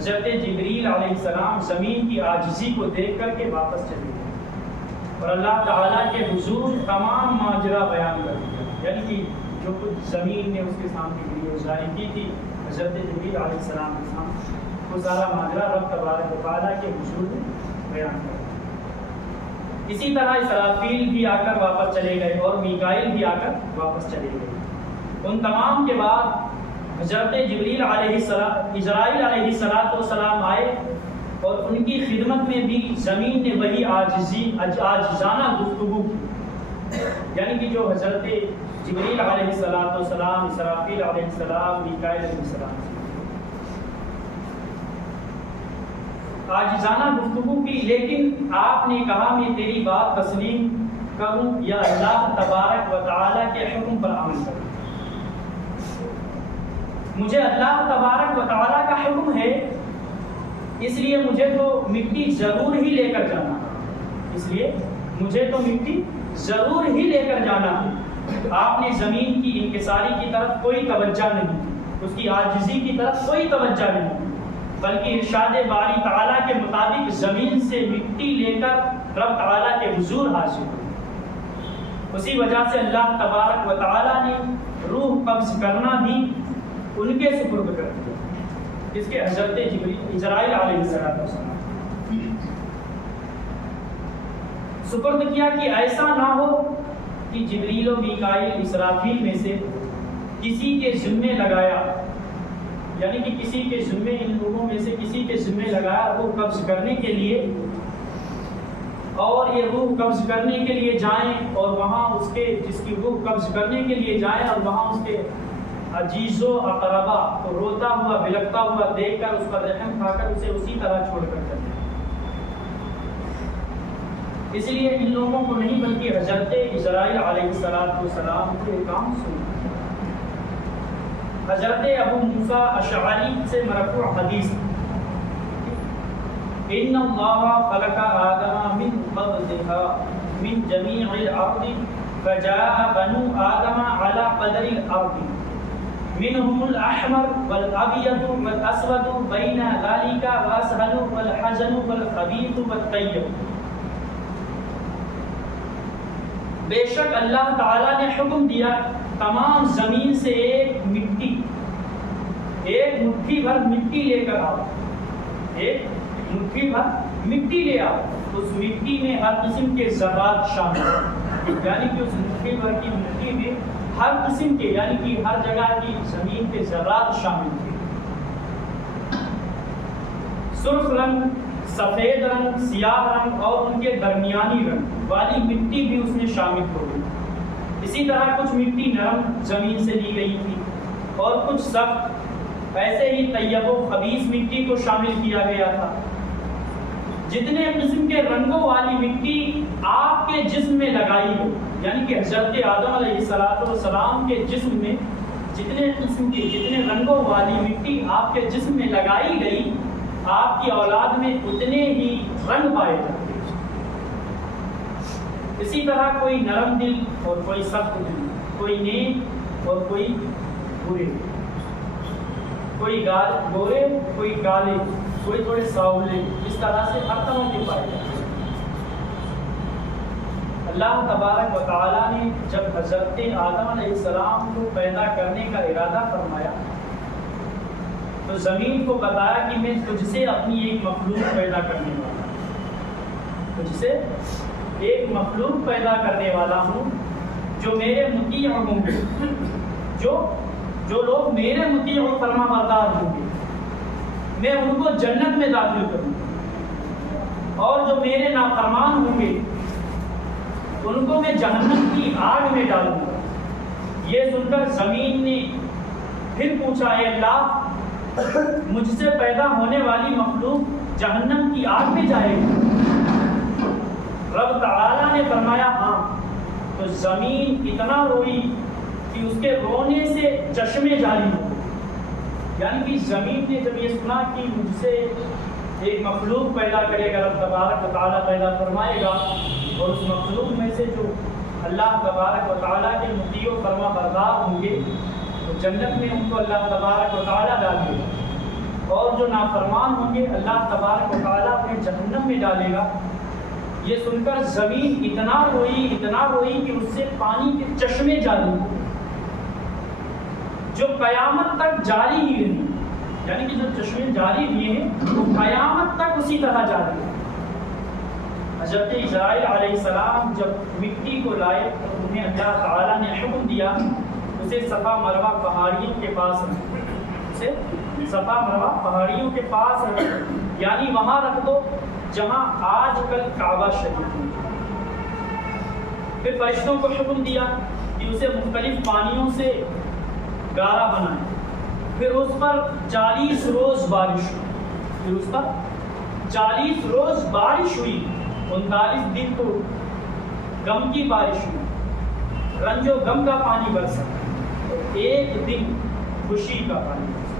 حضرت جبریل علیہ السلام زمین کی عاجزی کو دیکھ کر کے واپس چلے گئے اور اللہ تعالیٰ کے حضور تمام ماجرا بیان کر دیا، یعنی کہ جو کچھ زمین نے اس کے سامنے ویڈیو ظاہر کی تھی حضرت جبریل علیہ السلام کے سامنے، وہ سارا ماجرا رب تبارک و تعالیٰ کے حضور نے بیان کر دیا۔ اسی طرح اسرافیل بھی آ کر واپس چلے گئے اور میکائیل بھی آ کر واپس چلے گئے۔ ان تمام کے بعد حضرت جبریل علیہ السلام اسرائیل علیہ السلام آئے اور ان کی خدمت میں بھی زمین نے وہی عاجزانہ گفتگو کی، یعنی کہ جو حضرت جبریل علیہ السلام اسرافیل علیہ السلام میکائیل علیہ السلام عاجزانہ گفتگو کی، لیکن آپ نے کہا میں تیری بات تسلیم کروں یا اللہ تبارک و تعالیٰ کے حکم پر عمل کروں؟ مجھے اللہ تبارک و تعالیٰ کا حکم ہے، اس لیے مجھے تو مٹی ضرور ہی لے کر جانا، ضرور ہی لے کر جانا۔ آپ نے زمین کی انکساری کی طرف کوئی توجہ نہیں، اس کی عاجزی کی طرف کوئی توجہ نہیں، بلکہ ارشاد باری تعالیٰ کے مطابق زمین سے مٹی لے کر رب تعالیٰ کے حضور حاضر ہوئے۔ اسی وجہ سے اللہ تبارک و تعالیٰ نے روح قبض کرنا بھی ان کے سپرد کر دیا، اس کے حضرت جبریل اسرائیل علیہ السلام سپرد کیا کہ ایسا نہ ہو کہ جبریل و میکائیل اسرافیل میں سے کسی کے ذمے لگایا، یعنی کہ کسی کے ذمے، ان لوگوں میں سے کسی کے ذمے لگایا روح قبض کرنے کے لیے، اور یہ روح قبض کرنے کے لیے جائیں اور وہاں اس کے جس کی روح قبض کرنے کے لیے جائیں اور وہاں اس کے عزیز و اقربا کو روتا ہوا بلکتا ہوا دیکھ کر اس پر رحم کھا کر اسے اسی طرح چھوڑ کر چلے۔ اس لیے ان لوگوں کو نہیں بلکہ حضرت اسرائیل علیہ السلام کے کام سننا۔ حضرت ابو موسیٰ اشعری سے مرفوع حدیث، ان اللہ خلق آدم من قبضها من جمیع الارض فجاء بنو آدم على قدر الارض منهم الاحمر والابيض والاسود بين ذلك والاسهل والحزن والخبيث والطيب۔ بے شک اللہ تعالیٰ نے حکم دیا تمام زمین سے ایک مٹھی بھر مٹی لے کر آؤ، ایک مٹھی بھر مٹی لے آؤ، اس مٹی میں ہر قسم کے ذرات شامل ہیں، یعنی کہ اس مٹھی بھر کی مٹی میں ہر قسم کے، یعنی کہ ہر جگہ کی زمین کے ذرات شامل تھے، سرخ رنگ، سفید رنگ، سیاہ رنگ اور ان کے درمیانی رنگ والی مٹی بھی اس میں شامل ہو گئی۔ اسی طرح کچھ مٹی نرم زمین سے لی گئی تھی اور کچھ سخت، ایسے ہی طیب و خبیث مٹی کو شامل کیا گیا تھا۔ جتنے قسم کے رنگوں والی مٹی آپ کے جسم میں لگائی ہو، یعنی کہ حضرت آدم علیہ السلام کے جسم میں جتنے قسم کی، جتنے رنگوں والی مٹی آپ کے جسم میں لگائی گئی، آپ کی اولاد میں اتنے ہی رنگ پائے جاتے۔ اسی طرح کوئی نرم دل اور کوئی سخت دل، کوئی نیک اور کوئی برے، کوئی گورے کوئی کالے، کوئی تھوڑے سانولے، اس طرح سے ہر طرح کے پائے جاتے۔ اللہ تبارک و تعالیٰ نے جب حضرت آدم علیہ السلام کو پیدا کرنے کا ارادہ فرمایا تو زمین کو بتایا کہ میں تجھ سے اپنی ایک مخلوق پیدا کرنے والا ہوں، تجھ سے ایک مخلوق پیدا کرنے والا ہوں جو میرے مطیع ہوں گے، جو لوگ میرے مطیع و فرما بردار ہوں گے میں ان کو جنت میں داخل کروں گا، اور جو میرے نافرمان ہوں گے ان کو میں جہنم کی آگ میں ڈالوں گا۔ یہ سن کر زمین نے پھر پوچھا، اے اللہ، مجھ سے پیدا ہونے والی مخلوق جہنم کی آگ میں جائے گی؟ رب تعالیٰ نے فرمایا ہاں۔ تو زمین اتنا روئی کہ اس کے رونے سے چشمے جاری ہو، یعنی کہ زمین نے جب یہ سنا کہ مجھ سے ایک مخلوق پیدا کرے گا، رب تبارک و تعالیٰ پیدا فرمائے گا، اور اس مخلوق میں سے جو اللہ تبارک و تعالیٰ کے مطیع و فرما بردار ہوں گے تو جنت میں ان کو اللہ تبارک و تعالیٰ ڈالے گا، اور جو نافرمان ہوں گے اللہ تبارک و تعالیٰ انہیں جہنم میں ڈالے گا۔ یہ سن کر زمین اتنا روئی کہ اس سے پانی کے چشمے جاری ہوئے جو قیامت تک جاری ہی رہی، یعنی کہ جو چشمے جاری ہوئے ہیں وہ قیامت تک اسی طرح جاری ہیں۔ حضرت اسرائیل علیہ السلام جب مٹی کو لائے تو انہیں اللہ تعالیٰ نے حکم دیا اسے صفا مروہ پہاڑیوں کے پاس رکھو، اسے صفا مروہ پہاڑیوں کے پاس رکھو، یعنی وہاں رکھ دو جہاں آج کل کعبہ شریف ہے۔ پھر فرشتوں کو حکم دیا کہ اسے مختلف پانیوں سے گارا بنائیں، پھر اس پر 40 روز بارش ہوئی، 39 دن تو غم کی بارش ہوئی، رنج و غم کا پانی برسا، ایک دن خوشی کا پانی برسا،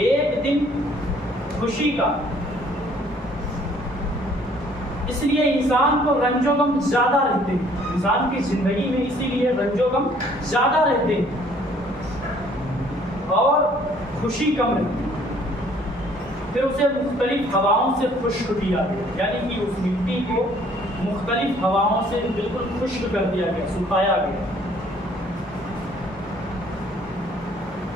ایک دن خوشی کا۔ اس لیے انسان کو رنج و غم زیادہ رہتے ہیں، انسان کی زندگی میں اسی لیے رنج و غم زیادہ رہتے ہیں اور خوشی کم رہتی ہے۔ پھر اسے مختلف ہواؤں سے خشک کیا گیا، یعنی کہ اس مٹی کو مختلف ہواؤں سے بالکل خشک کر دیا گیا، سکھایا گیا،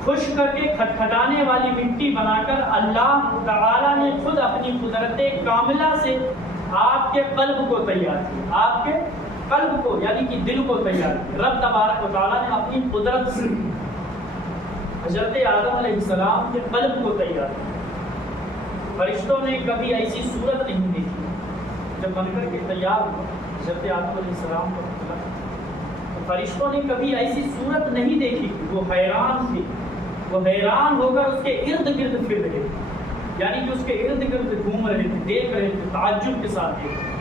خشک کر کے کھٹکھٹانے والی مٹی بنا کر اللہ تعالیٰ نے خود اپنی قدرت کاملہ سے آپ کے قلب کو تیار کیا، آپ کے قلب کو یعنی کہ دل کو تیار کیا۔ رب تبارک و تعالیٰ نے اپنی قدرت سے حضرت آدم علیہ السلام کے قلب کو تیار کیا۔ فرشتوں نے کبھی ایسی صورت نہیں دیکھی، جب بن کر کے تیار ہوا حضرت آدم علیہ السلام کو نکلا تو فرشتوں نے کبھی ایسی صورت نہیں دیکھی، وہ حیران تھے، وہ حیران ہو کر اس کے ارد گرد پھر رہے، یعنی کہ اس کے ارد گرد گھوم رہے تھے، دیکھ رہے تھے، تعجب کے ساتھ دیکھ رہے تھے۔